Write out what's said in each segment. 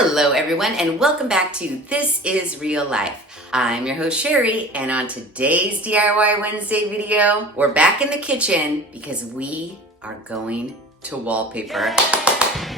Hello everyone and welcome back to This Is Real Life. I'm your host Sheri, and on today's DIY Wednesday video, we're back in the kitchen because we are going to wallpaper.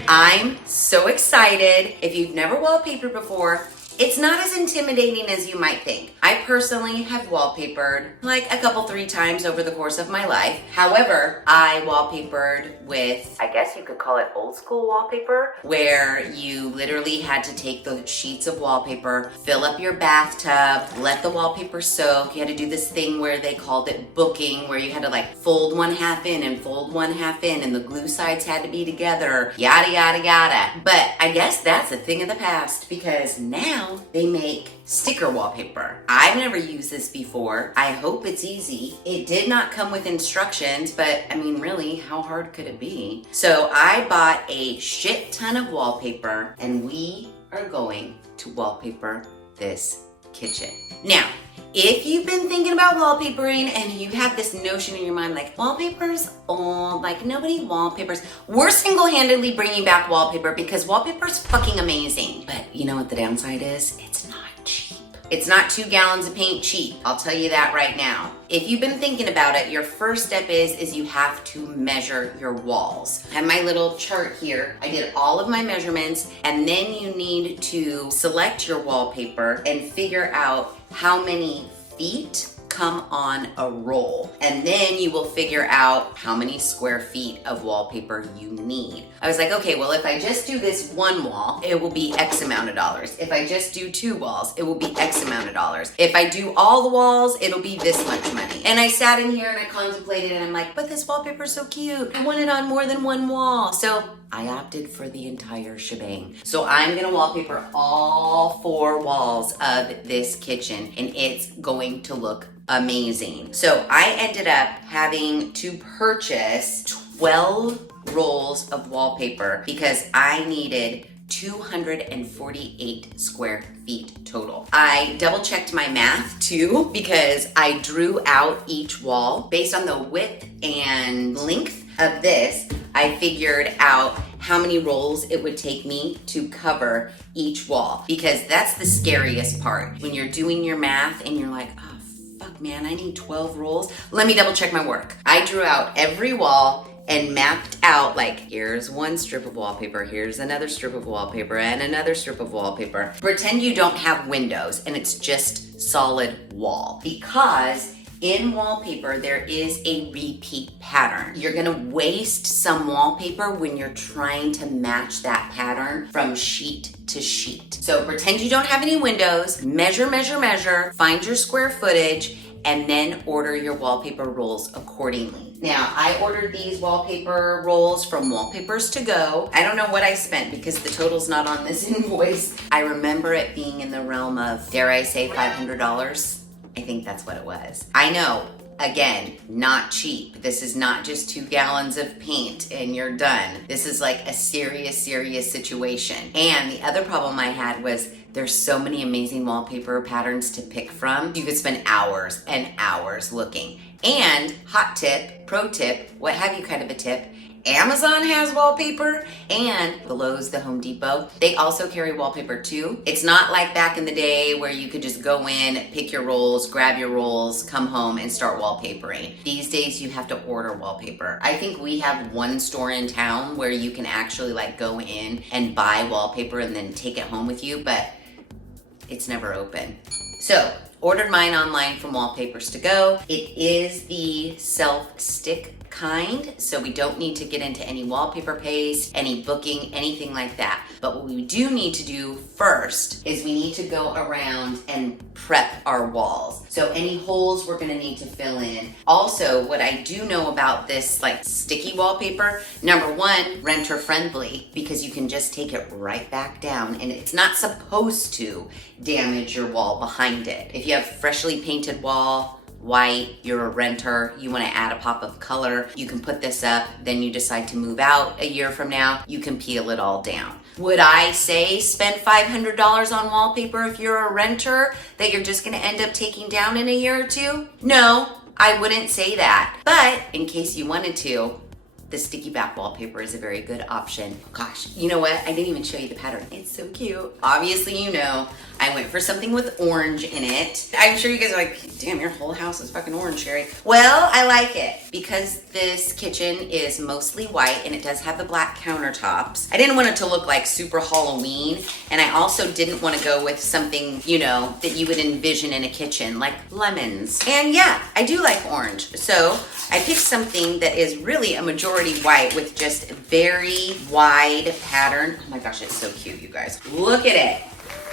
I'm so excited. If you've never wallpapered before, it's not as intimidating as you might think. I personally have wallpapered like a couple, 3 times over the course of my life. However, I wallpapered with, I guess you could call it old school wallpaper, where you literally had to take the sheets of wallpaper, fill up your bathtub, let the wallpaper soak. You had to do this thing where they called it booking, where you had to like fold one half in and fold one half in, and the glue sides had to be together, yada, yada, yada. But I guess that's a thing of the past because now they make sticker wallpaper. I've never used this before. I hope it's easy. It did not come with instructions, but I mean, really, how hard could it be? So I bought a shit ton of wallpaper and we are going to wallpaper this kitchen. Now, if you've been thinking about wallpapering and you have this notion in your mind like wallpaper's old, like nobody wallpapers, we're single-handedly bringing back wallpaper because wallpaper's fucking amazing. But you know what the downside is? It's not cheap. It's not 2 gallons of paint cheap. I'll tell you that right now. If you've been thinking about it, your first step is you have to measure your walls. I have my little chart here. I did all of my measurements, and then you need to select your wallpaper and figure out how many feet come on a roll. And then you will figure out how many square feet of wallpaper you need. I was like, okay, well, if I just do this one wall, it will be X amount of dollars. If I just do 2 walls, it will be X amount of dollars. If I do all the walls, it'll be this much money. And I sat in here and I contemplated and I'm like, but this wallpaper is so cute. I want it on more than one wall. So I opted for the entire shebang. So I'm gonna wallpaper all 4 walls of this kitchen and it's going to look amazing. So I ended up having to purchase 12 rolls of wallpaper because I needed 248 square feet total. I double checked my math too because I drew out each wall based on the width and length of this. I figured out how many rolls it would take me to cover each wall because that's the scariest part. When you're doing your math and you're like, oh fuck man, I need 12 rolls. Let me double check my work. I drew out every wall and mapped out like, here's one strip of wallpaper, here's another strip of wallpaper, and another strip of wallpaper. Pretend you don't have windows and it's just solid wall. Because in wallpaper, there is a repeat pattern. You're gonna waste some wallpaper when you're trying to match that pattern from sheet to sheet. So pretend you don't have any windows, measure, find your square footage, and then order your wallpaper rolls accordingly. Now, I ordered these wallpaper rolls from Wallpapers to Go. I don't know what I spent because the total's not on this invoice. I remember it being in the realm of, dare I say, $500? I think that's what it was. I know, again, not cheap. This is not just 2 gallons of paint and you're done. This is like a serious situation. And the other problem I had was there's so many amazing wallpaper patterns to pick from. You could spend hours and hours looking. And hot tip, pro tip, what have you kind of a tip, Amazon has wallpaper and the Lowe's, the Home Depot, they also carry wallpaper too. It's not like back in the day where you could just go in, pick your rolls, grab your rolls, come home and start wallpapering. These days you have to order wallpaper. I think we have one store in town where you can actually like go in and buy wallpaper and then take it home with you, but it's never open. So ordered mine online from Wallpapers to Go. It is the self-stick kind, so we don't need to get into any wallpaper paste, any booking, anything like that. But what we do need to do first is we need to go around and prep our walls. So any holes we're gonna need to fill in. Also, what I do know about this like sticky wallpaper, number 1, renter friendly, because you can just take it right back down and it's not supposed to damage your wall behind it. If you have freshly painted wall, white, you're a renter, you want to add a pop of color, you can put this up, then you decide to move out a year from now, you can peel it all down. Would I say spend $500 on wallpaper if you're a renter that you're just going to end up taking down in a year or two? No, I wouldn't say that. But in case you wanted to, the sticky back wallpaper is a very good option. Gosh, you know what? I didn't even show you the pattern. It's so cute. Obviously, you know, I went for something with orange in it. I'm sure you guys are like, damn, your whole house is fucking orange, Sheri. Well, I like it because this kitchen is mostly white and it does have the black countertops. I didn't want it to look like super Halloween, and I also didn't want to go with something, you know, that you would envision in a kitchen, like lemons. And yeah, I do like orange. So I picked something that is really a majority white with just very wide pattern. Oh my gosh, it's so cute, you guys. Look at it.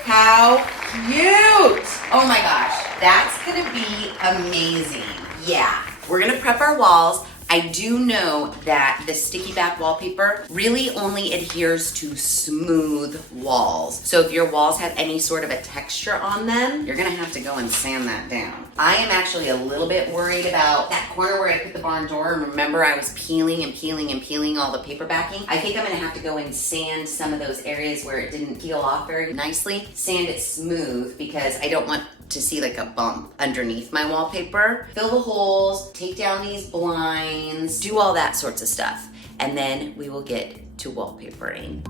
How cute! Oh my gosh, that's gonna be amazing. Yeah, we're gonna prep our walls. I do know that the sticky back wallpaper really only adheres to smooth walls. So if your walls have any sort of a texture on them, you're gonna have to go and sand that down. I am actually a little bit worried about that corner where I put the barn door. Remember, I was peeling and peeling and peeling all the paper backing. I think I'm gonna have to go and sand some of those areas where it didn't peel off very nicely, sand it smooth, because I don't want to see like a bump underneath my wallpaper. Fill the holes, take down these blinds, do all that sorts of stuff. And then we will get to wallpapering.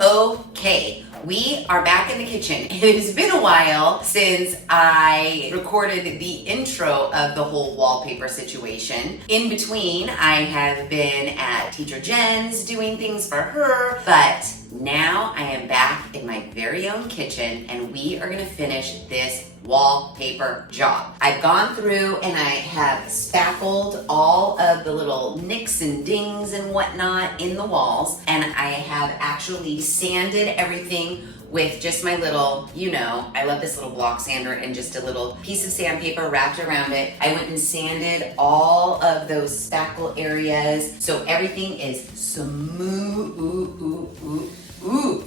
Okay, we are back in the kitchen. It has been a while since I recorded the intro of the whole wallpaper situation. In between, I have been at Teacher Jen's doing things for her, but now I am back in my very own kitchen and we are gonna finish this wallpaper job. I've gone through and I have spackled all of the little nicks and dings and whatnot in the walls, and I have actually sanded everything with just my little, you know, I love this little block sander and just a little piece of sandpaper wrapped around it. I went and sanded all of those spackle areas so everything is smooth,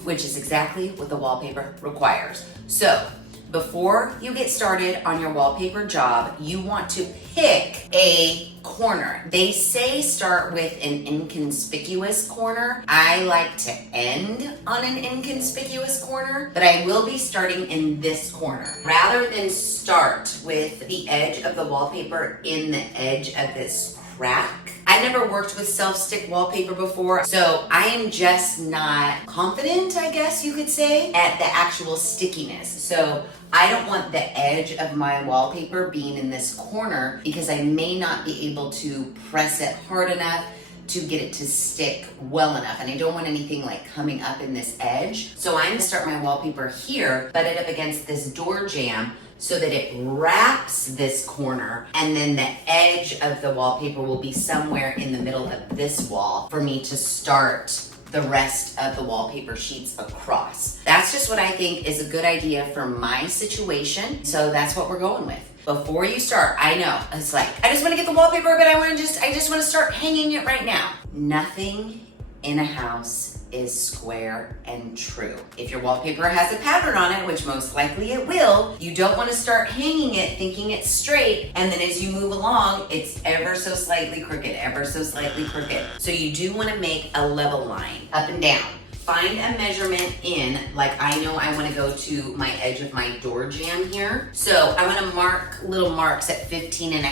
which is exactly what the wallpaper requires. So before you get started on your wallpaper job, you want to pick a corner. They say start with an inconspicuous corner. I like to end on an inconspicuous corner, but I will be starting in this corner. Rather than start with the edge of the wallpaper in the edge of this crack. I never worked with self-stick wallpaper before, so I am just not confident, I guess you could say, at the actual stickiness. So I don't want the edge of my wallpaper being in this corner because I may not be able to press it hard enough to get it to stick well enough. And I don't want anything like coming up in this edge. So I'm gonna start my wallpaper here, butt it up against this door jamb so that it wraps this corner, and then the edge of the wallpaper will be somewhere in the middle of this wall for me to start the rest of the wallpaper sheets across. That's just what I think is a good idea for my situation. So that's what we're going with. Before you start, I know, it's like, I just wanna get the wallpaper, but I just wanna start hanging it right now. Nothing in a house is square and true. If your wallpaper has a pattern on it, which most likely it will, you don't want to start hanging it thinking it's straight, and then as you move along, it's ever so slightly crooked, ever so slightly crooked. So you do want to make a level line up and down. Find a measurement in, like I know I want to go to my edge of my door jamb here. So I'm going to mark little marks at 15.5,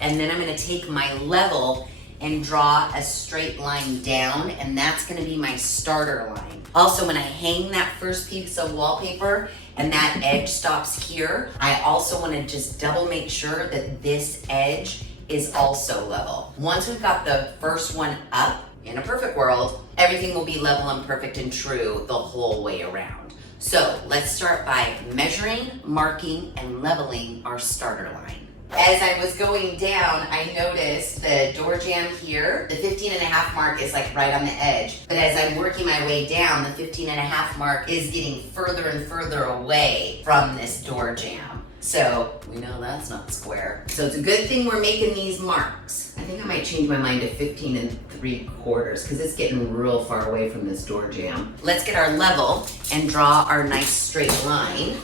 and then I'm going to take my level and draw a straight line down, and that's gonna be my starter line. Also, when I hang that first piece of wallpaper and that edge stops here, I also wanna just double make sure that this edge is also level. Once we've got the first one up, in a perfect world, everything will be level and perfect and true the whole way around. So let's start by measuring, marking, and leveling our starter line. As I was going down, I noticed the door jamb here, the 15.5 mark is like right on the edge. But as I'm working my way down, the 15.5 mark is getting further and further away from this door jamb. So we know that's not square. So it's a good thing we're making these marks. I think I might change my mind to 15.75 because it's getting real far away from this door jamb. Let's get our level and draw our nice straight line.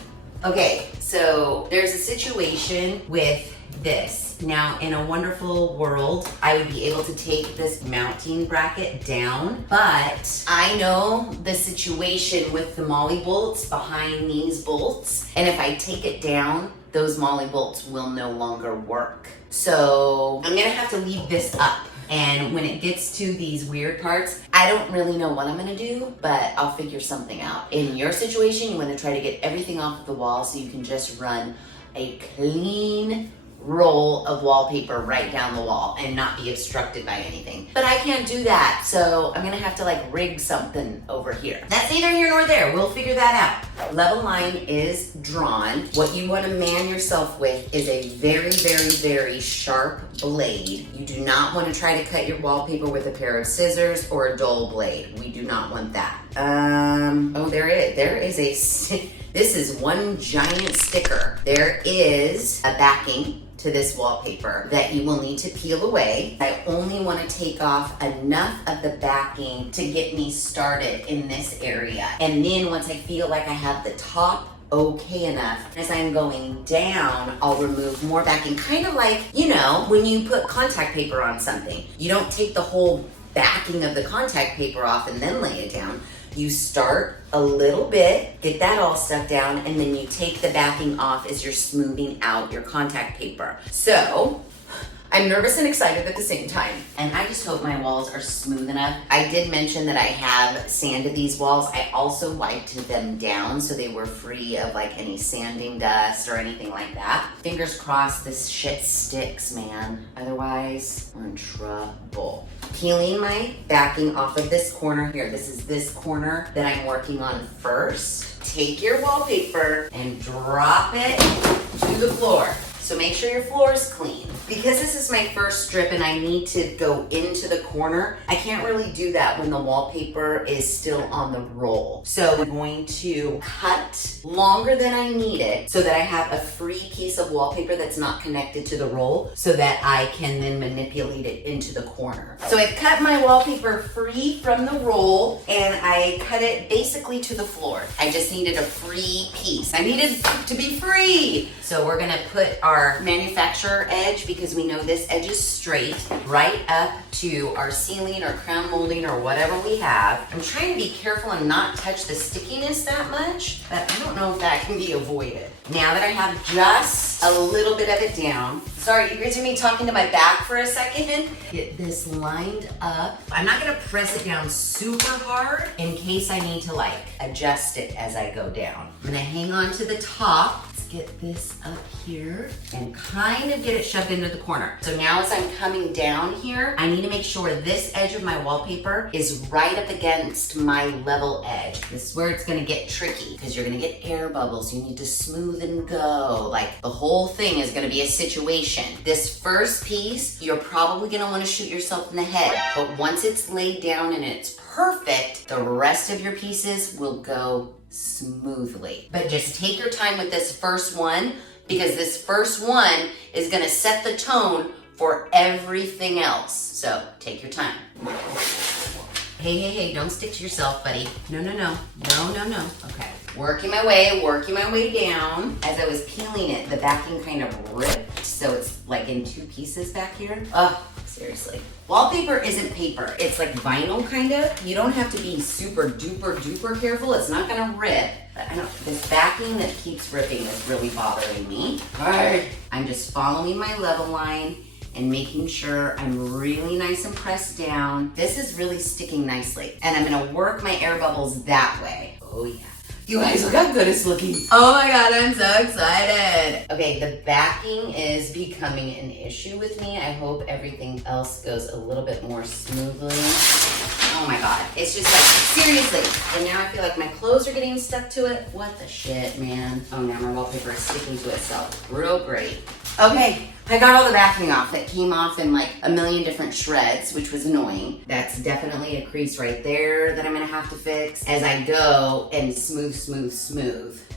Okay, so there's a situation with this. Now, in a wonderful world, I would be able to take this mounting bracket down, but I know the situation with the molly bolts behind these bolts, and if I take it down, those molly bolts will no longer work. So I'm gonna have to leave this up. And when it gets to these weird parts, I don't really know what I'm gonna do, but I'll figure something out. In your situation, you wanna try to get everything off of the wall so you can just run a clean roll of wallpaper right down the wall and not be obstructed by anything. But I can't do that, so I'm gonna have to like rig something over here. That's neither here nor there, we'll figure that out. Level line is drawn. What you wanna man yourself with is a very, very, very sharp blade. You do not wanna try to cut your wallpaper with a pair of scissors or a dull blade. We do not want that. Oh, there is a, this is one giant sticker. There is a backing to this wallpaper that you will need to peel away. I only want to take off enough of the backing to get me started in this area. And then once I feel like I have the top okay enough, as I'm going down, I'll remove more backing. Kind of like, you know, when you put contact paper on something. You don't take the whole backing of the contact paper off and then lay it down. You start a little bit, get that all stuck down, and then you take the backing off as you're smoothing out your contact paper. So, I'm nervous and excited at the same time. And I just hope my walls are smooth enough. I did mention that I have sanded these walls. I also wiped them down so they were free of like any sanding dust or anything like that. Fingers crossed this shit sticks, man. Otherwise, we're in trouble. Peeling my backing off of this corner here. This is this corner that I'm working on first. Take your wallpaper and drop it to the floor. So make sure your floor is clean. Because this is my first strip and I need to go into the corner, I can't really do that when the wallpaper is still on the roll. So I'm going to cut longer than I need it so that I have a free piece of wallpaper that's not connected to the roll so that I can then manipulate it into the corner. So I've cut my wallpaper free from the roll and I cut it basically to the floor. I just needed a free piece. I needed to be free. So we're gonna put our manufacturer edge, because we know this edge is straight, right up to our ceiling or crown molding or whatever we have. I'm trying to be careful and not touch the stickiness that much, but I don't know if that can be avoided. Now that I have just a little bit of it down, sorry, you guys hear me talking to my back for a second? Get this lined up. I'm not gonna press it down super hard in case I need to like adjust it as I go down. I'm gonna hang on to the top. Get this up here and kind of get it shoved into the corner. So now as I'm coming down here, I need to make sure this edge of my wallpaper is right up against my level edge. This is where it's gonna get tricky because you're gonna get air bubbles. You need to smooth and go. Like the whole thing is gonna be a situation. This first piece, you're probably gonna wanna shoot yourself in the head. But once it's laid down and it's perfect, the rest of your pieces will go smoothly. But just take your time with this first one because this first one is gonna set the tone for everything else. So take your time. Hey, don't stick to yourself, buddy. No. Okay. Working my way down. As I was peeling it, the backing kind of ripped, so it's like in two pieces back here. Oh, seriously. Wallpaper isn't paper. It's like vinyl kind of. You don't have to be super duper careful. It's not gonna rip. But I don't, this backing that keeps ripping is really bothering me. All right. I'm just following my level line and making sure I'm really nice and pressed down. This is really sticking nicely. And I'm gonna work my air bubbles that way. Oh yeah. You guys, look how good it's looking. Oh my God, I'm so excited. Okay, the backing is becoming an issue with me. I hope everything else goes a little bit more smoothly. Oh my God, it's just like, seriously. And now I feel like my clothes are getting stuck to it. What the shit, man? Oh, now my wallpaper is sticking to itself. Real great. Okay, I got all the backing off. That came off in like a million different shreds, which was annoying. That's definitely a crease right there that I'm gonna have to fix as I go and smooth.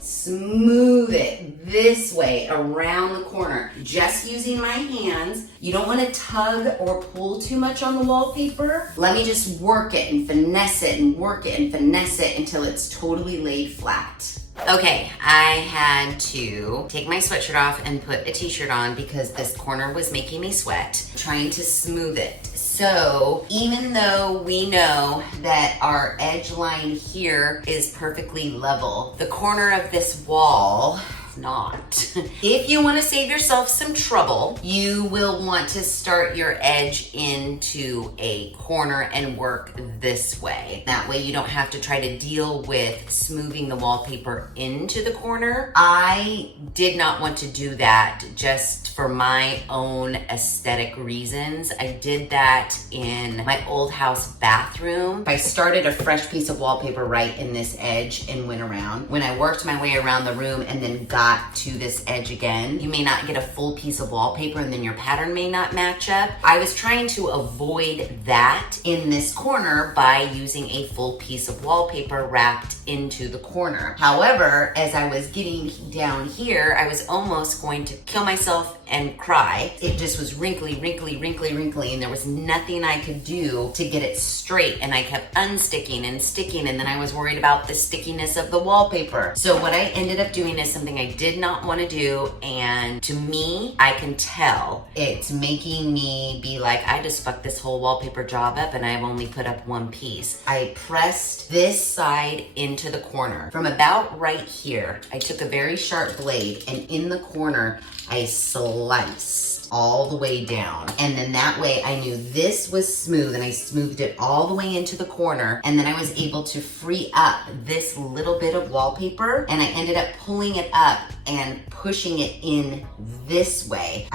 Smooth it this way around the corner. Just using my hands. You don't wanna tug or pull too much on the wallpaper. Let me just work it and finesse it and work it and finesse it until it's totally laid flat. Okay, I had to take my sweatshirt off and put a t-shirt on because this corner was making me sweat, trying to smooth it. So even though we know that our edge line here is perfectly level, the corner of this wall it's not. If you want to save yourself some trouble, you will want to start your edge into a corner and work this way. That way you don't have to try to deal with smoothing the wallpaper into the corner. I did not want to do that just for my own aesthetic reasons. I did that in my old house bathroom. I started a fresh piece of wallpaper right in this edge and went around. When I worked my way around the room and then got to this edge again, you may not get a full piece of wallpaper and then your pattern may not match up. I was trying to avoid that in this corner by using a full piece of wallpaper wrapped into the corner. However, as I was getting down here, I was almost going to kill myself and cry. It just was wrinkly, and there was nothing I could do to get it straight, and I kept unsticking and sticking, and then I was worried about the stickiness of the wallpaper. So what I ended up doing is something I did not want to do, and to me, I can tell it's making me be like, I just fucked this whole wallpaper job up and I've only put up one piece. I pressed this side into the corner. From about right here, I took a very sharp blade, and in the corner, I sliced all the way down. And then that way I knew this was smooth, and I smoothed it all the way into the corner. And then I was able to free up this little bit of wallpaper, and I ended up pulling it up and pushing it in this way.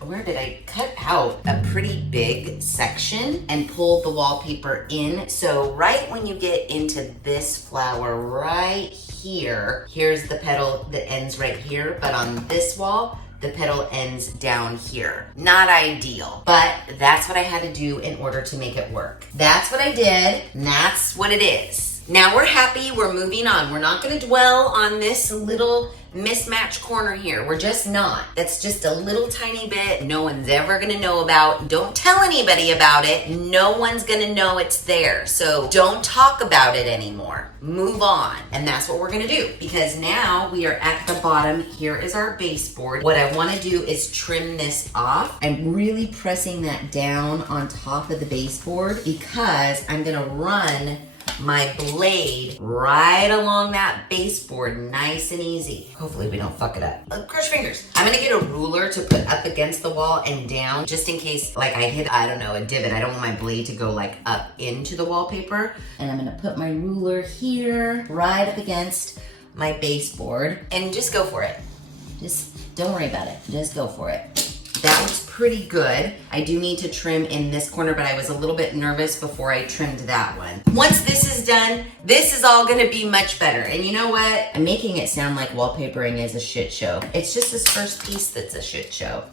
Where did I cut out a pretty big section and pulled the wallpaper in. So right when you get into this flower right here, here's the petal that ends right here, but on this wall, the petal ends down here. Not ideal, but that's what I had to do in order to make it work. That's what I did, and that's what it is. Now we're happy, we're moving on. We're not gonna dwell on this little mismatched corner here. We're just not. That's just a little tiny bit no one's ever gonna know about. Don't tell anybody about it. No one's gonna know it's there. So don't talk about it anymore. Move on. And that's what we're gonna do, because now we are at the bottom. Here is our baseboard. What I wanna do is trim this off. I'm really pressing that down on top of the baseboard because I'm gonna run my blade right along that baseboard, nice and easy. Hopefully we don't fuck it up. Cross your fingers. I'm gonna get a ruler to put up against the wall and down, just in case like I hit, I don't know, a divot. I don't want my blade to go like up into the wallpaper. And I'm gonna put my ruler here, right up against my baseboard, and just go for it. Just don't worry about it, just go for it. That looks pretty good. I do need to trim in this corner, but I was a little bit nervous before I trimmed that one. Once this is done, this is all gonna be much better. And you know what? I'm making it sound like wallpapering is a shit show. It's just this first piece that's a shit show.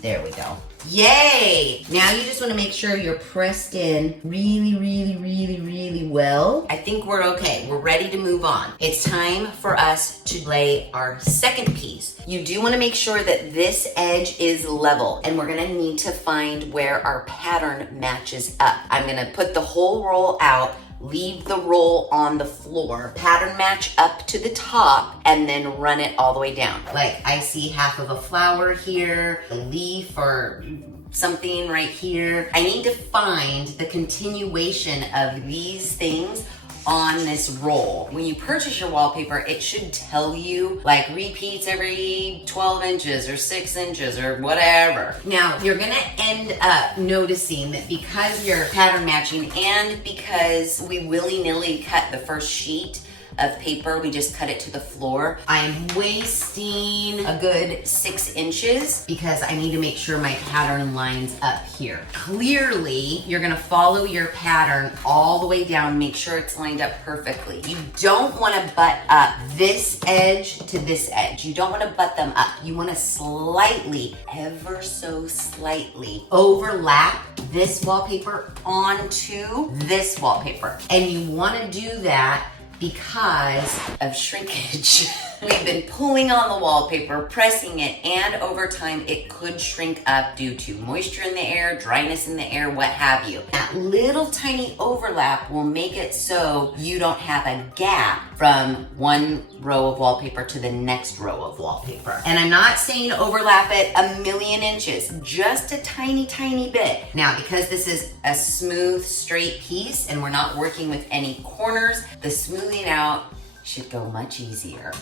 There we go. Yay! Now you just want to make sure you're pressed in really well. I think we're okay. We're ready to move on. It's time for us to lay our second piece. You do want to make sure that this edge is level, and we're going to need to find where our pattern matches up. I'm going to put the whole roll out, leave the roll on the floor, pattern match up to the top, and then run it all the way down. Like I see half of a flower here, a leaf or something right here. I need to find the continuation of these things on this roll. When you purchase your wallpaper, it should tell you like repeats every 12 inches or 6 inches or whatever. Now, you're gonna end up noticing that because you're pattern matching and because we willy-nilly cut the first sheet of paper, we just cut it to the floor, I'm wasting a good 6 inches because I need to make sure my pattern lines up here. Clearly, you're gonna follow your pattern all the way down, make sure it's lined up perfectly. You don't wanna butt up this edge to this edge. You don't wanna butt them up. You wanna slightly, ever so slightly, overlap this wallpaper onto this wallpaper. And you wanna do that because of shrinkage. We've been pulling on the wallpaper, pressing it, and over time it could shrink up due to moisture in the air, dryness in the air, what have you. That little tiny overlap will make it so you don't have a gap from one row of wallpaper to the next row of wallpaper. And I'm not saying overlap it a million inches, just a tiny, tiny bit. Now, because this is a smooth, straight piece and we're not working with any corners, the smoothing out should go much easier.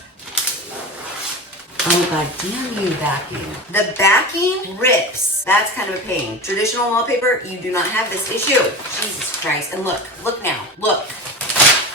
Oh, god damn you, backing. The backing rips. That's kind of a pain. Traditional wallpaper, you do not have this issue. Jesus Christ. And look now, look.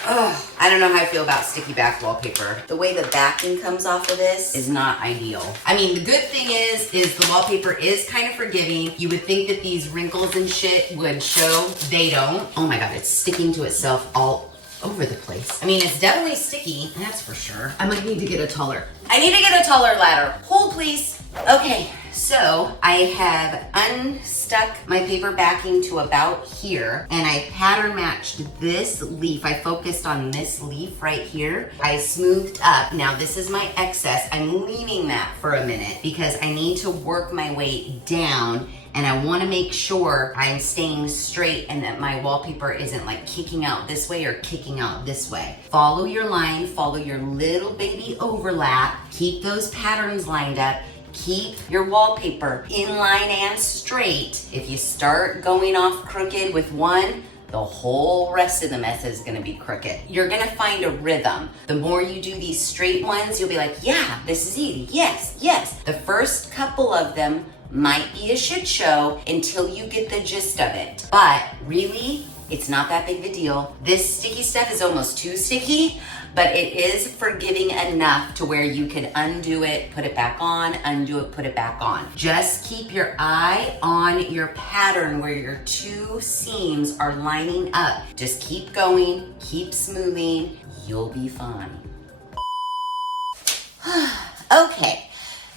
Ugh, I don't know how I feel about sticky back wallpaper. The way the backing comes off of this is not ideal. I mean, the good thing is the wallpaper is kind of forgiving. You would think that these wrinkles and shit would show. They don't. Oh my god, it's sticking to itself all over the place. I mean, it's definitely sticky, that's for sure. I might need to get a taller. I need to get a taller ladder. Hold, please. Okay, so I have unstuck my paper backing to about here, and I pattern matched this leaf. I focused on this leaf right here. I smoothed up. Now this is my excess. I'm leaving that for a minute because I need to work my way down, and I want to make sure I'm staying straight and that my wallpaper isn't like kicking out this way or kicking out this way. Follow your line, follow your little baby overlap, keep those patterns lined up, keep your wallpaper in line and straight. If you start going off crooked with one, the whole rest of the mess is gonna be crooked. You're gonna find a rhythm. The more you do these straight ones, you'll be like, yeah, this is easy, yes, yes. The first couple of them might be a shit show until you get the gist of it. But really, it's not that big of a deal. This sticky stuff is almost too sticky, but it is forgiving enough to where you can undo it, put it back on, undo it, put it back on. Just keep your eye on your pattern where your two seams are lining up. Just keep going, keep smoothing, you'll be fine. Okay.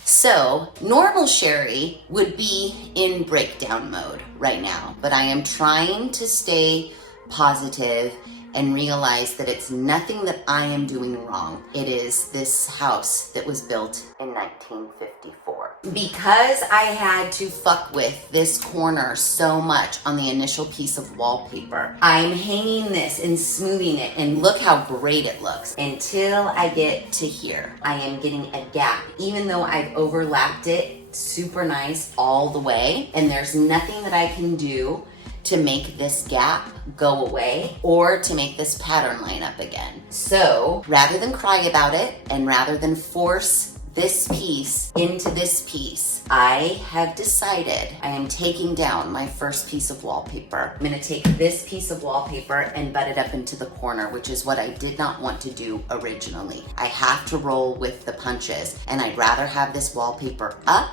So, normal Sheri would be in breakdown mode right now, but I am trying to stay positive and realize that it's nothing that I am doing wrong. It is this house that was built in 1954. Because I had to fuck with this corner so much on the initial piece of wallpaper, I'm hanging this and smoothing it, and look how great it looks. Until I get to here, I am getting a gap, even though I've overlapped it super nice all the way, and there's nothing that I can do to make this gap go away or to make this pattern line up again. So rather than cry about it and rather than force this piece into this piece, I have decided I am taking down my first piece of wallpaper. I'm gonna take this piece of wallpaper and butt it up into the corner, which is what I did not want to do originally. I have to roll with the punches, and I'd rather have this wallpaper up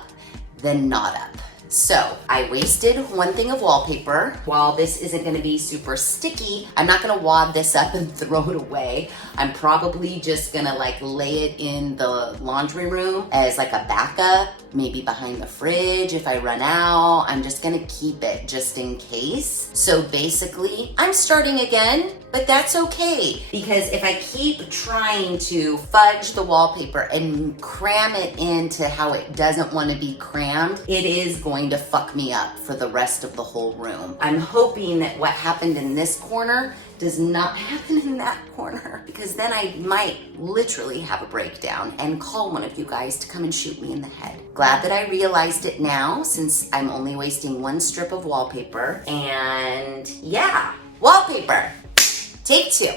than not up. So I wasted one thing of wallpaper. While this isn't gonna be super sticky, I'm not gonna wad this up and throw it away. I'm probably just gonna like lay it in the laundry room as like a backup, maybe behind the fridge if I run out. I'm just gonna keep it just in case. So basically, I'm starting again, but that's okay. Because if I keep trying to fudge the wallpaper and cram it into how it doesn't wanna be crammed, it is going to fuck me up for the rest of the whole room. I'm hoping that what happened in this corner does not happen in that corner, because then I might literally have a breakdown and call one of you guys to come and shoot me in the head. Glad that I realized it now, since I'm only wasting one strip of wallpaper. And yeah, wallpaper, take two.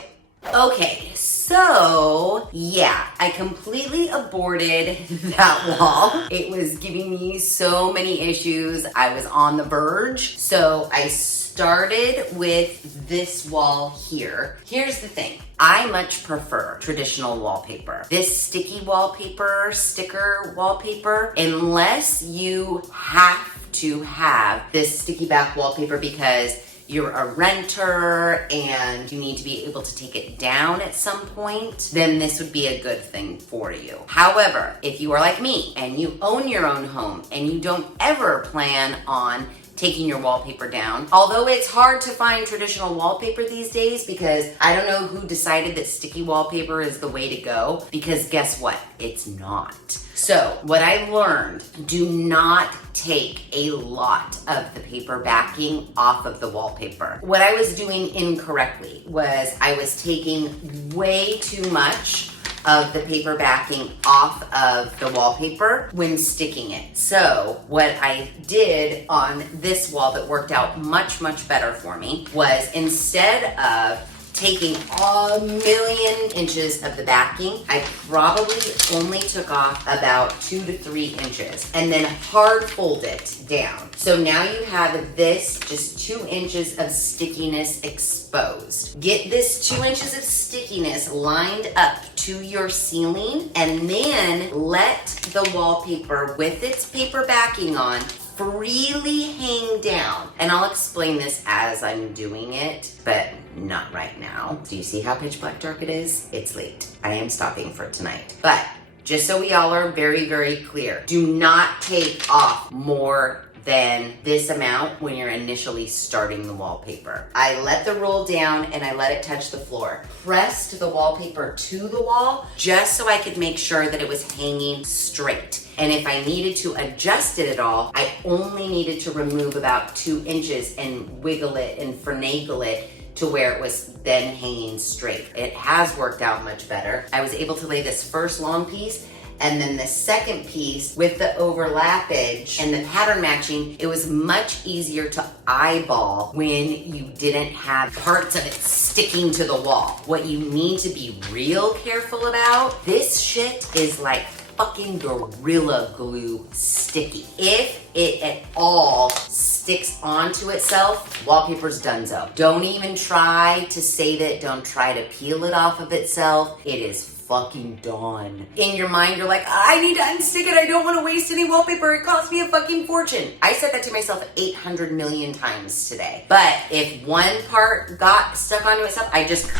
Okay, so yeah, I completely aborted that wall. It was giving me so many issues. I was on the verge. So I started with this wall here. Here's the thing. I much prefer traditional wallpaper. This sticky wallpaper, sticker wallpaper, unless you have to have this sticky back wallpaper because you're a renter and you need to be able to take it down at some point, then this would be a good thing for you. However, if you are like me and you own your own home and you don't ever plan on taking your wallpaper down, although it's hard to find traditional wallpaper these days because I don't know who decided that sticky wallpaper is the way to go, because guess what? It's not. So what I learned, do not take a lot of the paper backing off of the wallpaper. What I was doing incorrectly was I was taking way too much of the paper backing off of the wallpaper when sticking it. So what I did on this wall that worked out much, much better for me was, instead of taking a million inches of the backing, I probably only took off about 2 to 3 inches and then hard fold it down. So now you have this just 2 inches of stickiness exposed. Get this 2 inches of stickiness lined up to your ceiling and then let the wallpaper with its paper backing on freely hang down. And I'll explain this as I'm doing it, but not right now. Do you see how pitch black dark it is? It's late. I am stopping for tonight. But just so we all are very, very clear, do not take off more than this amount when you're initially starting the wallpaper. I let the roll down and I let it touch the floor. Pressed the wallpaper to the wall just so I could make sure that it was hanging straight. And if I needed to adjust it at all, I only needed to remove about 2 inches and wiggle it and finagle it to where it was then hanging straight. It has worked out much better. I was able to lay this first long piece, and then the second piece with the overlappage and the pattern matching, it was much easier to eyeball when you didn't have parts of it sticking to the wall. What you need to be real careful about, this shit is like fucking Gorilla Glue sticky. If it at all sticks onto itself, wallpaper's donezo. Don't even try to save it. Don't try to peel it off of itself. It is fucking done. In your mind, you're like, I need to unstick it. I don't want to waste any wallpaper. It cost me a fucking fortune. I said that to myself 800 million times today. But if one part got stuck onto itself, I just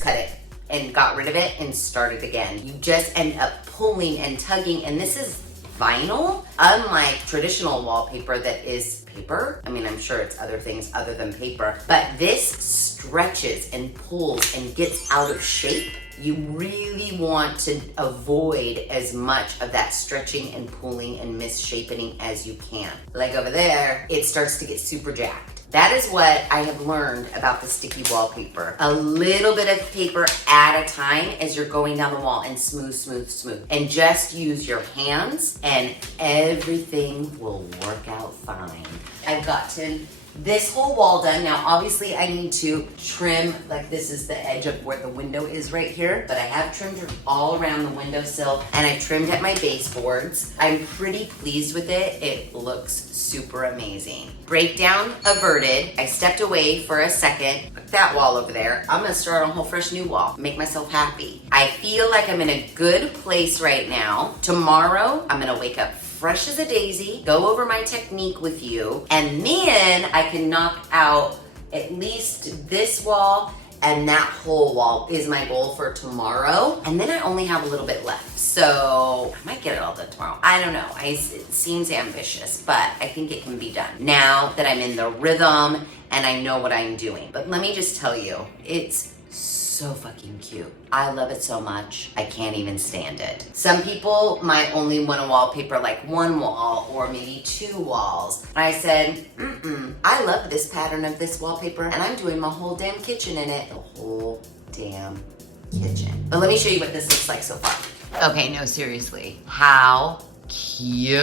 cut it and got rid of it and started again. You just end up pulling and tugging, and this is vinyl, unlike traditional wallpaper that is paper. I mean, I'm sure it's other things other than paper, but this stretches and pulls and gets out of shape. You really want to avoid as much of that stretching and pulling and misshapening as you can. Like over there, it starts to get super jacked. That is what I have learned about the sticky wallpaper. A little bit of paper at a time as you're going down the wall, and smooth, smooth, smooth. And just use your hands and everything will work out fine. I've gotten this whole wall done. Now, obviously I need to trim, like this is the edge of where the window is right here, but I have trimmed all around the windowsill and I trimmed at my baseboards. I'm pretty pleased with it. It looks super amazing. Breakdown averted. I stepped away for a second. Put that wall over there. I'm gonna start a whole fresh new wall. Make myself happy. I feel like I'm in a good place right now. Tomorrow, I'm gonna wake up fresh as a daisy, go over my technique with you, and then I can knock out at least this wall and that whole wall is my goal for tomorrow. And then I only have a little bit left. So I might get it all done tomorrow. I don't know. It seems ambitious, but I think it can be done now that I'm in the rhythm and I know what I'm doing. But let me just tell you, it's so fucking cute. I love it so much. I can't even stand it. Some people might only want to wallpaper like one wall or maybe 2 walls. I said, I love this pattern of this wallpaper and I'm doing my whole damn kitchen in it. The whole damn kitchen. But let me show you what this looks like so far. Okay, no, seriously. How cute.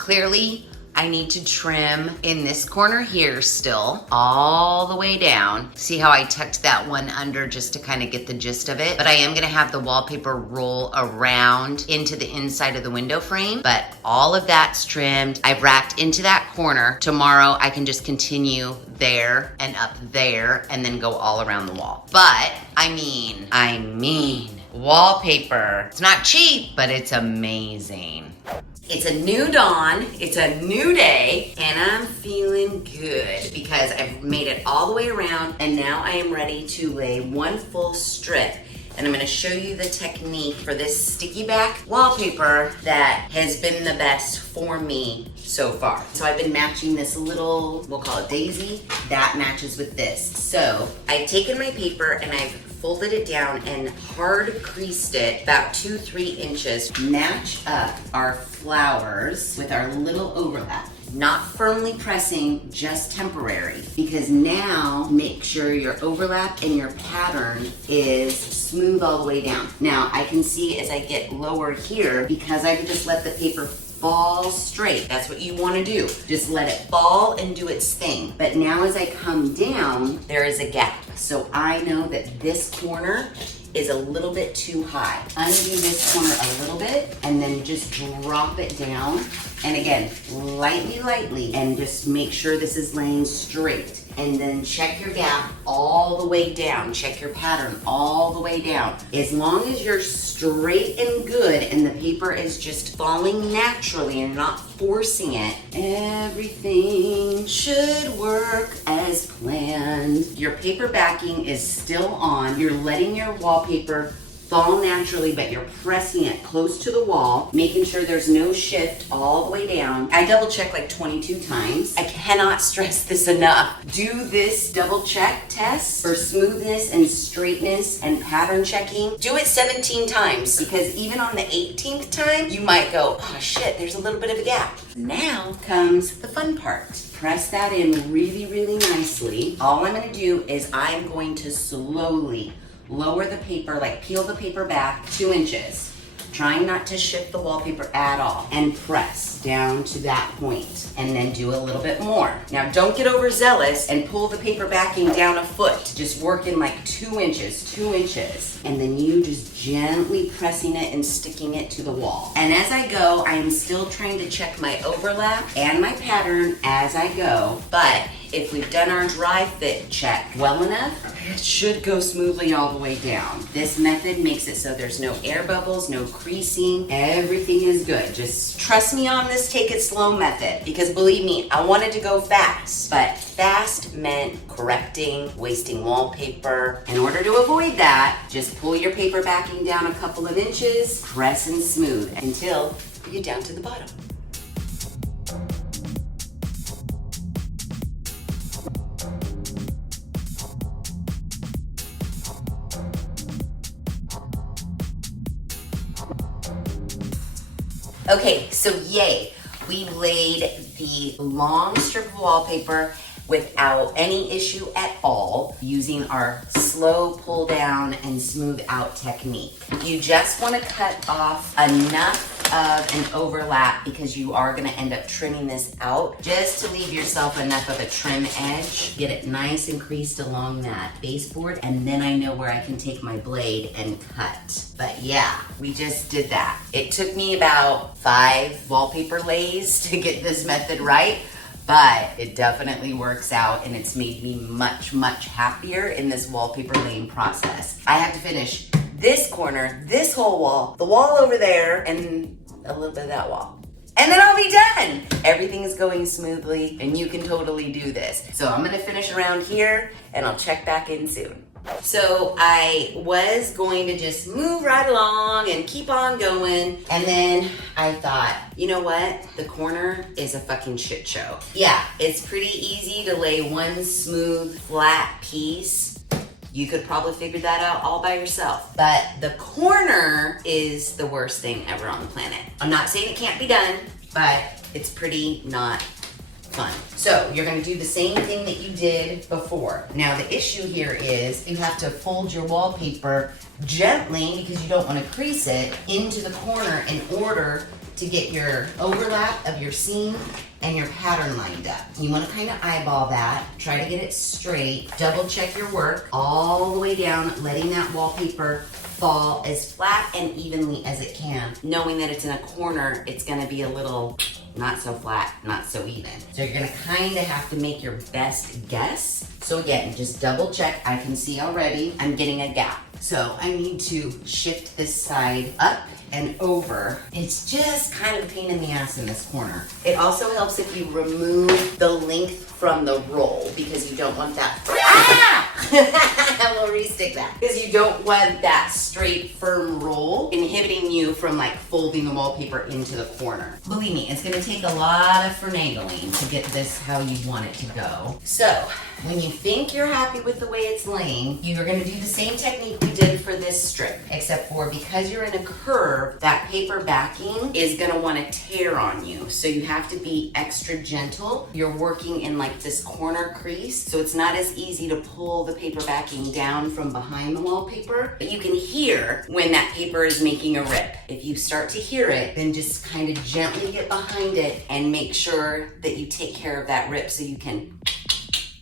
Clearly, I need to trim in this corner here still, all the way down. See how I tucked that one under just to kind of get the gist of it? But I am gonna have the wallpaper roll around into the inside of the window frame, but all of that's trimmed. I've racked into that corner. Tomorrow I can just continue there and up there and then go all around the wall. But I mean, wallpaper. It's not cheap, but it's amazing. It's a new dawn, it's a new day, and I'm feeling good because I've made it all the way around and now I am ready to lay one full strip. And I'm gonna show you the technique for this sticky back wallpaper that has been the best for me so far. So I've been matching this little, we'll call it daisy, that matches with this. So I've taken my paper and I've folded it down and hard creased it about 2-3 inches. Match up our flowers with our little overlap. Not firmly pressing, just temporary. Because now, make sure your overlap and your pattern is smooth all the way down. Now, I can see as I get lower here, because I just let the paper fall straight. That's what you want to do. Just let it fall and do its thing. But now as I come down, there is a gap. So I know that this corner is a little bit too high. Undo this corner a little bit and then just drop it down. And again, lightly, and just make sure this is laying straight. And then check your gap all the way down. Check your pattern all the way down. As long as you're straight and good and the paper is just falling naturally and not forcing it, everything should work as planned. Your paper backing is still on. You're letting your wallpaper fall naturally, but you're pressing it close to the wall, making sure there's no shift all the way down. I double check like 22 times. I cannot stress this enough. Do this double check test for smoothness and straightness and pattern checking. Do it 17 times, because even on the 18th time, you might go, oh shit, there's a little bit of a gap. Now comes the fun part. Press that in really nicely. All I'm gonna do is I'm going to slowly lower the paper, like peel the paper back 2 inches, trying not to shift the wallpaper at all, and press down to that point, and then do a little bit more. Now don't get overzealous and pull the paper backing down a foot. Just work in like 2 inches, and then you just gently pressing it and sticking it to the wall. And as I go, I am still trying to check my overlap and my pattern as I go, but if we've done our dry fit check well enough, it should go smoothly all the way down. This method makes it so there's no air bubbles, no creasing, everything is good. Just trust me on this take it slow method, because believe me, I wanted to go fast, but fast meant correcting, wasting wallpaper. In order to avoid that, just pull your paper backing down a couple of inches, press and smooth until you get down to the bottom. Okay, so yay, we laid the long strip of wallpaper without any issue at all using our slow pull down and smooth out technique. You just want to cut off enough of an overlap, because you are going to end up trimming this out, just to leave yourself enough of a trim edge. Get it nice and creased along that baseboard, and then I know where I can take my blade and cut. But yeah, we just did that. It took me about 5 wallpaper lays to get this method right, but it definitely works out, and it's made me much happier in this wallpaper laying process. I have to finish this corner, this whole wall, the wall over there, and a little bit of that wall. And then I'll be done. Everything is going smoothly, and you can totally do this. So I'm gonna finish around here, and I'll check back in soon. So I was going to just move right along and keep on going, and then I thought, you know what? The corner is a fucking shit show. Yeah, it's pretty easy to lay one smooth, flat piece. You could probably figure that out all by yourself. But the corner is the worst thing ever on the planet. I'm not saying it can't be done, but it's pretty not fun. So you're gonna do the same thing that you did before. Now the issue here is you have to fold your wallpaper gently, because you don't wanna crease it, into the corner in order to get your overlap of your seam and your pattern lined up. You wanna kinda eyeball that, try to get it straight, double check your work all the way down, letting that wallpaper fall as flat and evenly as it can. Knowing that it's in a corner, it's gonna be a little not so flat, not so even. So you're gonna kinda have to make your best guess. So again, just double check. I can see already I'm getting a gap. So I need to shift this side up and over. It's just kind of a pain in the ass in this corner. It also helps if you remove the length from the roll, because you don't want that. We'll restick that. Because you don't want that straight, firm roll inhibiting you from like folding the wallpaper into the corner. Believe me, it's gonna take a lot of finagling to get this how you want it to go. So when you think you're happy with the way it's laying, you're gonna do the same technique we did for this strip, except for because you're in a curve, that paper backing is gonna wanna tear on you. So you have to be extra gentle. You're working in like this corner crease, so it's not as easy to pull the the paper backing down from behind the wallpaper, but you can hear when that paper is making a rip. If you start to hear it, then just kind of gently get behind it and make sure that you take care of that rip so you can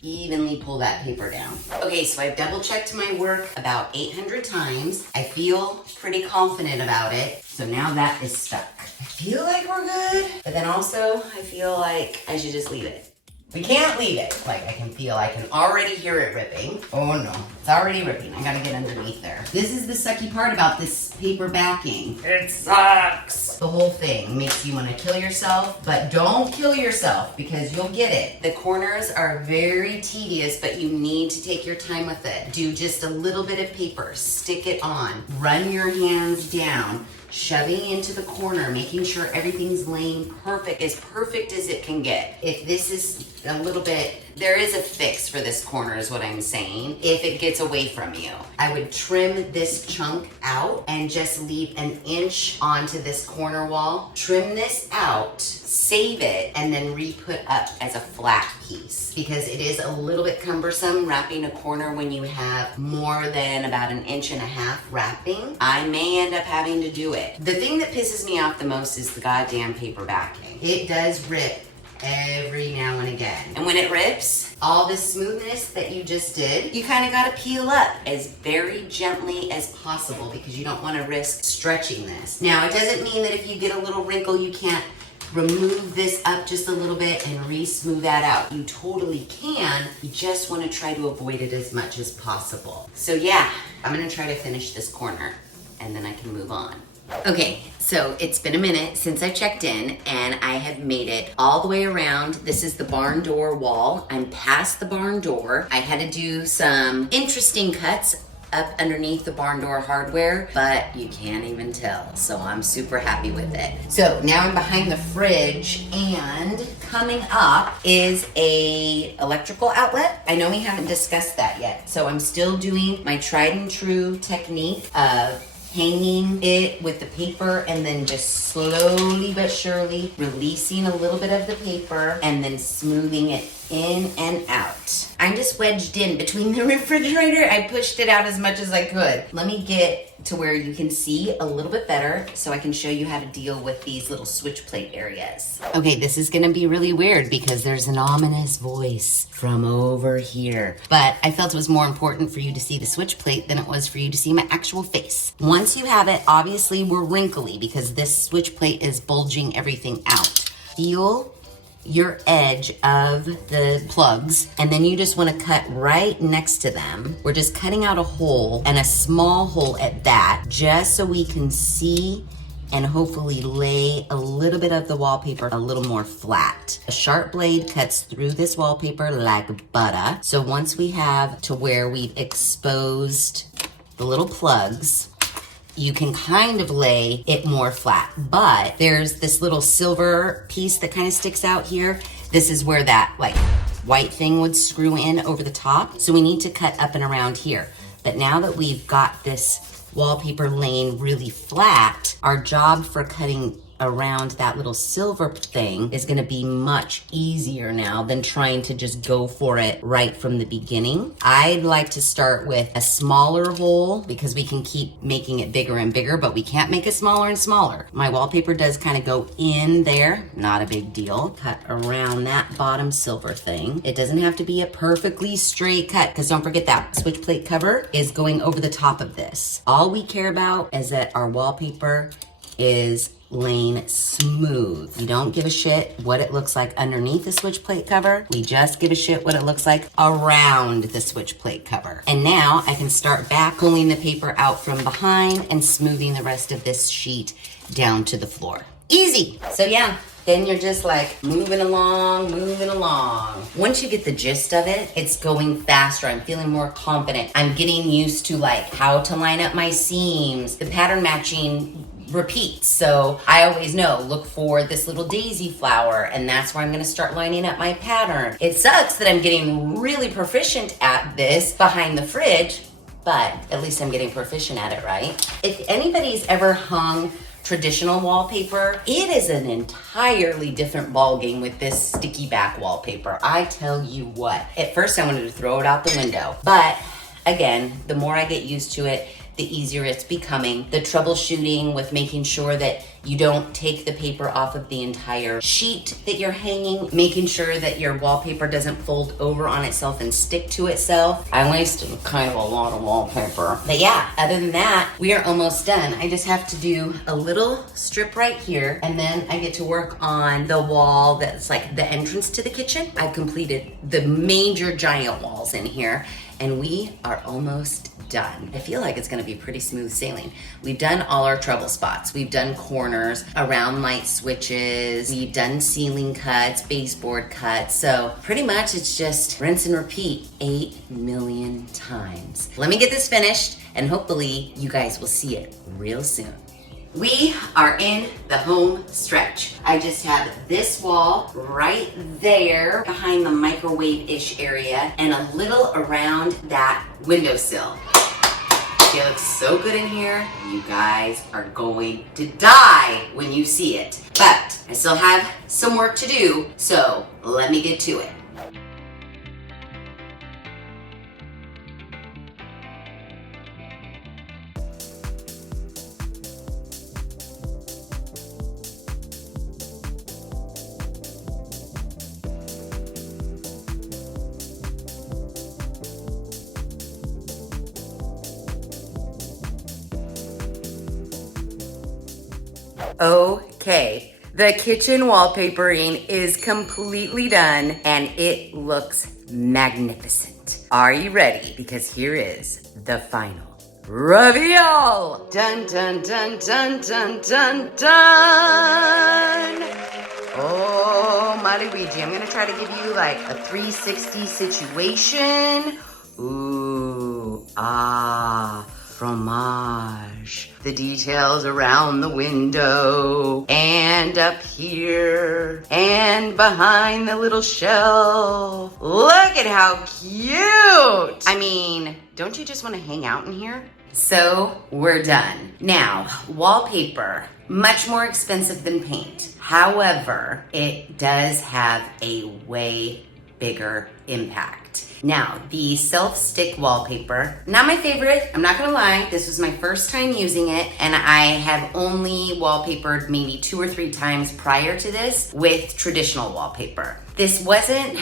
evenly pull that paper down. Okay, so I've double checked my work about 800 times. I feel pretty confident about it. So now that is stuck. I feel like we're good, but then also I feel like I should just leave it. We can't leave it. Like I can already hear it ripping. Oh no, it's already ripping. I gotta get underneath there. This is the sucky part about this paper backing. It sucks. The whole thing makes you wanna kill yourself, but don't kill yourself because you'll get it. The corners are very tedious, but you need to take your time with it. Do just a little bit of paper, stick it on, run your hands down, shoving into the corner, making sure everything's laying perfect as it can get. If this is a little bit, there is a fix for this corner is what I'm saying, if it gets away from you. I would trim this chunk out and just leave an inch onto this corner wall. Trim this out, save it, and then re-put up as a flat piece. Because it is a little bit cumbersome wrapping a corner when you have more than about 1.5 inches wrapping. I may end up having to do it. The thing that pisses me off the most is the goddamn paper backing. It does rip every now and again. And when it rips, all this smoothness that you just did, you kind of got to peel up as very gently as possible because you don't want to risk stretching this. Now, it doesn't mean that if you get a little wrinkle, you can't remove this up just a little bit and re-smooth that out. You totally can. You just want to try to avoid it as much as possible. So yeah, I'm going to try to finish this corner and then I can move on. Okay, so it's been a minute since I checked in and I have made it all the way around. This is the barn door wall. I'm past the barn door. I had to do some interesting cuts up underneath the barn door hardware, but you can't even tell. So I'm super happy with it. So now I'm behind the fridge and coming up is a electrical outlet. I know we haven't discussed that yet. So I'm still doing my tried and true technique of hanging it with the paper and then just slowly but surely releasing a little bit of the paper and then smoothing it in and out. I'm just wedged in between the refrigerator. I pushed it out as much as I could. Let me get to where you can see a little bit better so I can show you how to deal with these little switch plate areas. Okay, this is gonna be really weird because there's an ominous voice from over here. But I felt it was more important for you to see the switch plate than it was for you to see my actual face. Once you have it, obviously we're wrinkly because this switch plate is bulging everything out. Feel your edge of the plugs and then you just want to cut right next to them. We're just cutting out a hole and a small hole at that just so we can see and hopefully lay a little bit of the wallpaper a little more flat. A sharp blade cuts through this wallpaper like butter. So once we have to where we've exposed the little plugs, you can kind of lay it more flat, but there's this little silver piece that kind of sticks out here. This is where that like white thing would screw in over the top. So we need to cut up and around here. But now that we've got this wallpaper laying really flat, our job for cutting around that little silver thing is gonna be much easier now than trying to just go for it right from the beginning. I'd like to start with a smaller hole because we can keep making it bigger and bigger, but we can't make it smaller and smaller. My wallpaper does kind of go in there, not a big deal. Cut around that bottom silver thing. It doesn't have to be a perfectly straight cut because don't forget that switch plate cover is going over the top of this. All we care about is that our wallpaper is laying smooth. We don't give a shit what it looks like underneath the switch plate cover. We just give a shit what it looks like around the switch plate cover. And now I can start back pulling the paper out from behind and smoothing the rest of this sheet down to the floor. Easy. So yeah, then you're just like moving along, moving along. Once you get the gist of it, it's going faster. I'm feeling more confident. I'm getting used to like how to line up my seams. The pattern matching repeats. So I always know, look for this little daisy flower and that's where I'm gonna start lining up my pattern. It sucks that I'm getting really proficient at this behind the fridge, but at least I'm getting proficient at it, right? If anybody's ever hung traditional wallpaper, it is an entirely different ballgame with this sticky back wallpaper. I tell you what, at first I wanted to throw it out the window, but again, the more I get used to it, the easier it's becoming. The troubleshooting with making sure that you don't take the paper off of the entire sheet that you're hanging, making sure that your wallpaper doesn't fold over on itself and stick to itself. I wasted kind of a lot of wallpaper. But yeah, other than that, we are almost done. I just have to do a little strip right here, and then I get to work on the wall that's like the entrance to the kitchen. I've completed the major giant walls in here, and we are almost done. I feel like it's gonna be pretty smooth sailing. We've done all our trouble spots. We've done corners, around light switches. We've done ceiling cuts, baseboard cuts. So pretty much it's just rinse and repeat 8 million times. Let me get this finished, and hopefully you guys will see it real soon. We are in the home stretch. I just have this wall right there behind the microwave-ish area and a little around that windowsill. It looks so good in here. You guys are going to die when you see it. But I still have some work to do, so let me get to it. Okay, the kitchen wallpapering is completely done and it looks magnificent. Are you ready? Because here is the final reveal. Dun, dun, dun, dun, dun, dun, dun. Oh, my Luigi, I'm gonna try to give you like a 360 situation. Ooh, ah. Fromage. The details around the window and up here and behind the little shelf. Look at how cute. I mean, don't you just want to hang out in here? So we're done. Now, wallpaper, much more expensive than paint. However, it does have a way bigger impact. Now, the self-stick wallpaper, not my favorite, I'm not gonna lie. This was my first time using it, and I have only wallpapered maybe 2 or 3 times prior to this with traditional wallpaper. This wasn't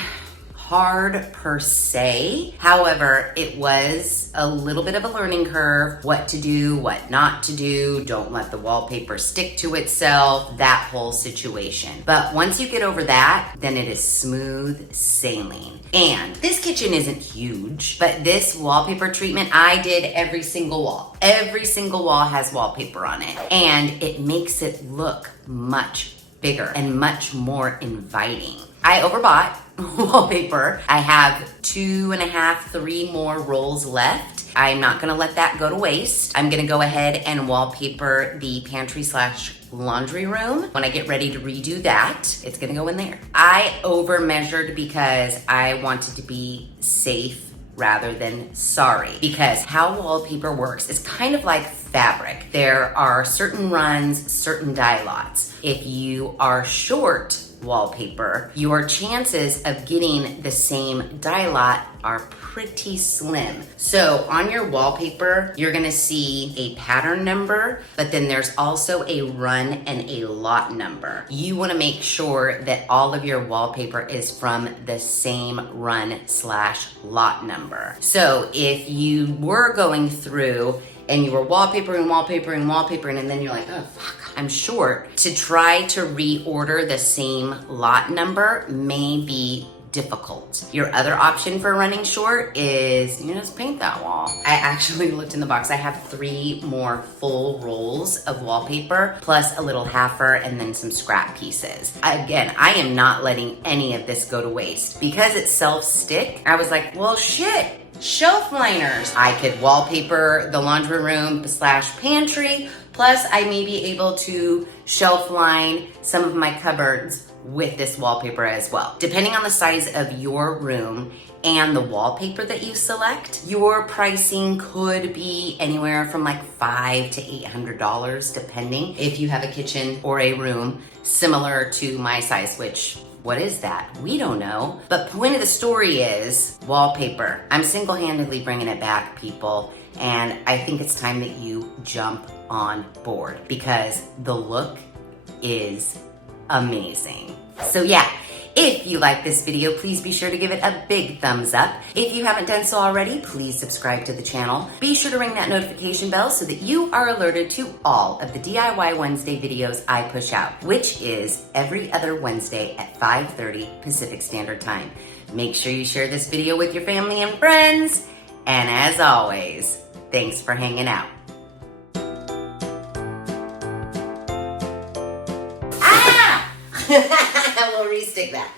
hard per se. However, it was a little bit of a learning curve, what to do, what not to do, don't let the wallpaper stick to itself, that whole situation. But once you get over that, then it is smooth sailing. And this kitchen isn't huge, but this wallpaper treatment, I did every single wall. Every single wall has wallpaper on it, and it makes it look much bigger and much more inviting. I overbought wallpaper. I have 2.5, 3 more rolls left. I'm not gonna let that go to waste. I'm gonna go ahead and wallpaper the pantry / laundry room. When I get ready to redo that, it's gonna go in there. I over measured because I wanted to be safe rather than sorry, because how wallpaper works is kind of like fabric. There are certain runs, certain dye lots. If you are short wallpaper, your chances of getting the same dye lot are pretty slim. So on your wallpaper, you're gonna see a pattern number, but then there's also a run and a lot number. You wanna make sure that all of your wallpaper is from the same run / lot number. So if you were going through and you were wallpapering, and then you're like, oh, fuck, I'm short, to try to reorder the same lot number may be difficult. Your other option for running short is you just paint that wall. I actually looked in the box. I have 3 more full rolls of wallpaper plus a little halfer and then some scrap pieces. Again, I am not letting any of this go to waste. Because it's self-stick, I was like, well, shit. Shelf liners. I could wallpaper the laundry room / pantry, Plus, I may be able to shelf line some of my cupboards with this wallpaper as well. Depending on the size of your room and the wallpaper that you select, your pricing could be anywhere from like $500 to $800, depending if you have a kitchen or a room similar to my size, which, what is that? We don't know. But point of the story is wallpaper. I'm single-handedly bringing it back, people. And I think it's time that you jump on board because the look is amazing. So yeah, if you like this video, please be sure to give it a big thumbs up. If you haven't done so already, please subscribe to the channel. Be sure to ring that notification bell so that you are alerted to all of the DIY Wednesday videos I push out, which is every other Wednesday at 5:30 Pacific Standard Time. Make sure you share this video with your family and friends. And as always, thanks for hanging out. We'll restick that.